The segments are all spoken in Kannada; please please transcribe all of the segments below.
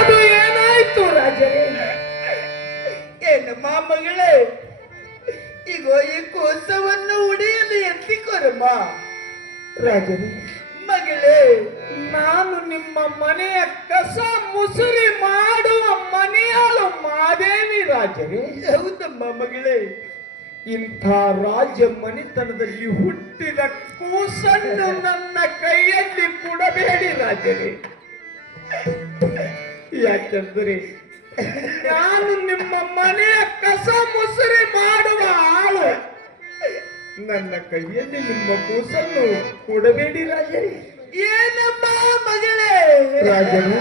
ಅದು ಏನಾಯ್ತು ರಾಜರೇ? ಏನಮ್ಮ ಮಗಳೇ ಈಗ ಈ ಕೋಸವನ್ನು ಉಡಿಯಲು ಎತ್ತಿಕೊರಮ್ಮ ರಾಜರೇ, ಮಗಳೇ, ನಾನು ನಿಮ್ಮ ಮನೆಯ ಕಸ ಮುಸುರಿ ಮಾಡುವ ಮನೆಯಾಲು ಮಾದೇನಿ ರಾಜರೇ. ಹೌದಮ್ಮ ಮಗಳೇ, ಇಂಥ ರಾಜ ಮನೆತನದಲ್ಲಿ ಹುಟ್ಟಿದ ಕೂಸನ್ನು ನನ್ನ ಕೈಯಲ್ಲಿ ಕೊಡಬೇಡಿ ರಾಜರೇ. ಯಾಕೆಂದರೆ ನಾನು ನಿಮ್ಮ ಮನೆಯ ಕಸ ಮುಸುರಿ ಮಾಡುವ ಆಳು. ನನ್ನ ಕೈಯಲ್ಲಿ ನಿಮ್ಮ ಕೂಸನ್ನು ಕೊಡಬೇಡಿ ರಾಜರೇ. ಏನಮ್ಮ ಮಗಳೇ? ರಾಜರು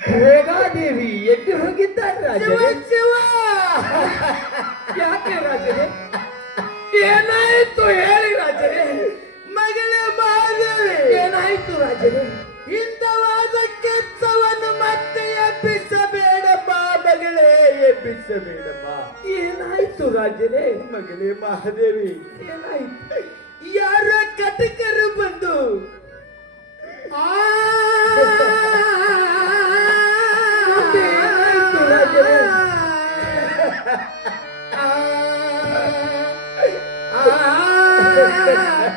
ಭೋಗಾದೇವಿ ಎದ್ದು ಹೋಗಿದ್ದಾರೆ ರಾಜರೇ. ಶಿವ! ಯಾಕೆ ರಾಜರೇ? ಏನಾಯ್ತು ಹೇಳಿ ರಾಜರೇ. ಮಗಳೇ ಮಹಾದೇವಿ! ಏನಾಯ್ತು ರಾಜರೇ? ಎಬ್ಬಿಸಬೇಡಮ್ಮ ಏನಾಯ್ತು ರಾಜರೇ ಮಗಳೇ ಮಹಾದೇವಿ ಏನಾಯ್ತು? ಯಾರ ಕಟಕರು ಬಂದು? ಆ! ಏನಾಯ್ತು ರಾಜರೇ? ಹೇಳಿ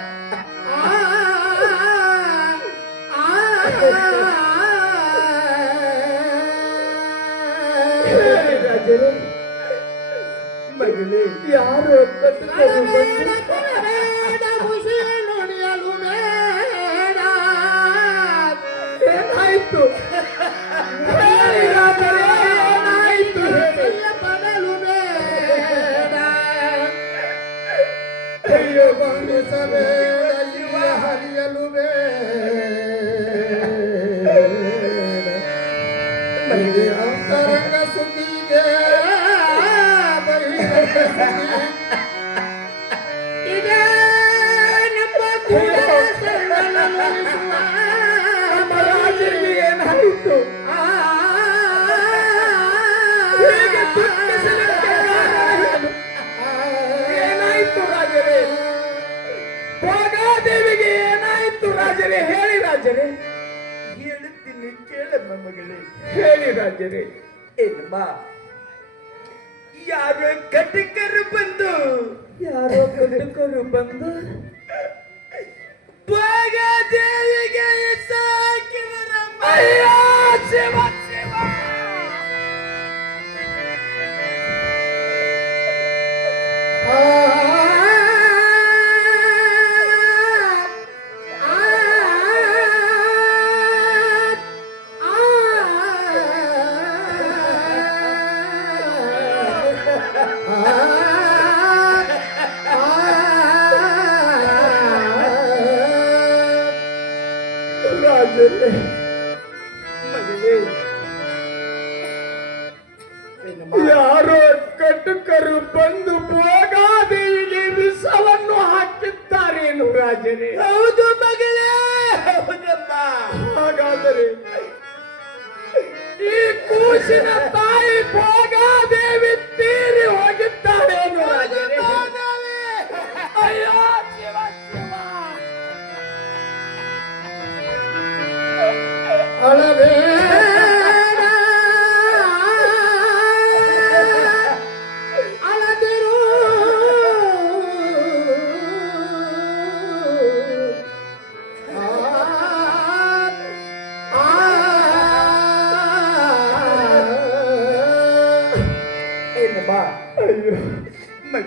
ರಾಜರೇ ಮಗಳೇ ಯಾರು ಕಟ್ಟುಕೊಂಡು ಬಂದು ಏನಾಯ್ತು ಹೇಳಿ ರಾಜರೇ ಏನಾಯ್ತು ಹೇಳಿ ಅಯ್ಯೋ ಬಂಧಿಸಬೇಡ ಶಿವ ಹರಿಯಲು ಬೇಡ ಅಂತರಂಗ ಕಾರಣವೇನು? ಏನಾಯ್ತು ರಾಜರೇ ಭೋಗಾದೇವಿಗೆ ಏನಾಯ್ತು ರಾಜರೇ ಹೇಳಿ ರಾಜರೇ ಹೇಳುತ್ತೀನಿ ಕೇಳಮ್ಮ ಮಗಳೇ ಹೇಳಿ ರಾಜರೇ ಏನಮ್ಮ ಯಾರೋ ಕಟಕರು ಬಂದು ಯಾರೋ ಕಟಕರು ಬಂದು ಭಾಗದೇವಿಗೆ ರಾಜರೇ ಮಗಳೇ ಏನಮ್ಮ ಯಾರೋ ಕಟುಕರು ಬಂದು ಬೋಗಾದೇವಿಗೆ ವಿಷವನ್ನು ಹಾಕಿದ್ದಾರೇನು ರಾಜರೇ ಹೌದು ಮಗಳೇ ಹೌದಮ್ಮ. ಹಾಗಾದರೆ ಈ ಕೂಸಿನ ತಾಯಿ ಭೋಗಾದೇವಿ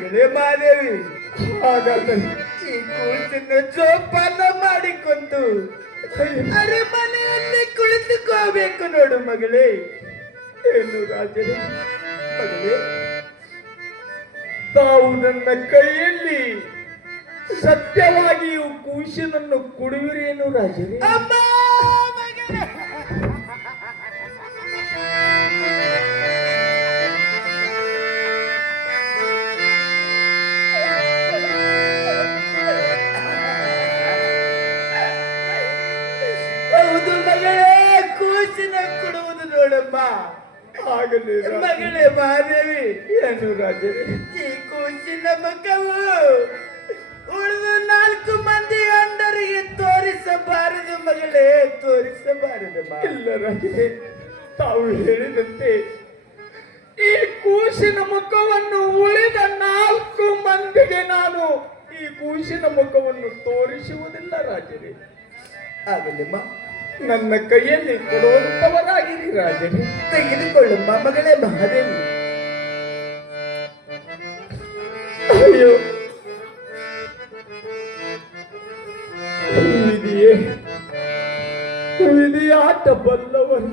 ಮಗಳೇ ಮಾದೇವಿ. ಹಾಗಾದರೆ ಈ ಕೂಸನ್ನು ಜೋಪಾನ ಮಾಡಿಕೊಂಡು ಅರಮನೆಯಲ್ಲಿ ಕುಳಿತುಕೋಬೇಕು ನೋಡು ಮಗಳೇ. ಏನು ರಾಜರೇ? ಮಗಳೇ, ತಾವು ನನ್ನ ಕೈಯಲ್ಲಿ ಸತ್ಯವಾಗಿಯೂ ಕೂಸಿನನ್ನು ಕೊಡುವಿರೇನು ರಾಜರೇ? ಅಮ್ಮ! ಕೂಸಿನ ಕೊಡುವುದು ನೋಡಮ್ಮ. ಆಗಲಿ ರಾಜರೇ. ಮಗಳೇ ಮಹಾದೇವಿ. ಏನು ರಾಜೇ? ಈ ಕೂಸಿನ ಮುಖವು ಉಳಿದ ನಾಲ್ಕು ಮಂದಿ ಅಂಡರಿಗೆ ತೋರಿ ತೋರಿಸಬಾರದು ಮಗಳೇ ತೋರಿಸಬಾರದು ಇಲ್ಲ ರಾಜೇ ತಾವು ಹೇಳಿದಂತೆ ಈ ಕೂಸಿನ ಮುಖವನ್ನು ಉಳಿದ ನಾಲ್ಕು ಮಂದಿಗೆ ನಾನು ಈ ಕೂಸಿನ ಮುಖವನ್ನು ತೋರಿಸುವುದಿಲ್ಲ ರಾಜರೇ. ಆಗಲಿಮ್ಮ ನನ್ನ ಕೈಯಲ್ಲಿ ಕೊಡುವಂತವರಾಗಿರಿ ರಾಜರೇ ತೆಗೆದುಕೊಳ್ಳಮ್ಮ ಮಗಳೇ ಮಹಾದೇವಿ. ಅಯ್ಯೋ. ವಿಧಿಯೇ ವಿಧಿಯಾಟ ಬಲ್ಲವರು.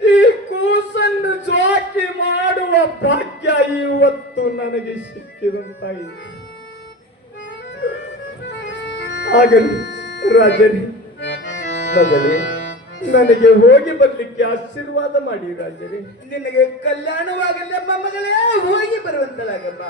ಈ ಕೂಸನ್ನು ಜೋಕಿ ಮಾಡುವ ಭಾಗ್ಯ ಇವತ್ತು ನನಗೆ ಸಿಕ್ಕಿದಂತಾಯಿತು ಆಗಲಿ ರಾಜನೇ. ಮಗಳೇ ನನಗೆ ಹೋಗಿ ಬರ್ಲಿಕ್ಕೆ ಆಶೀರ್ವಾದ ಮಾಡಿ ರಾಜರೇ. ನಿನಗೆ ಕಲ್ಯಾಣವಾಗಲ್ಲಮ್ಮ ಮಗಳೇ ಹೋಗಿ ಬರುವಂತಲಾಗಮ್ಮ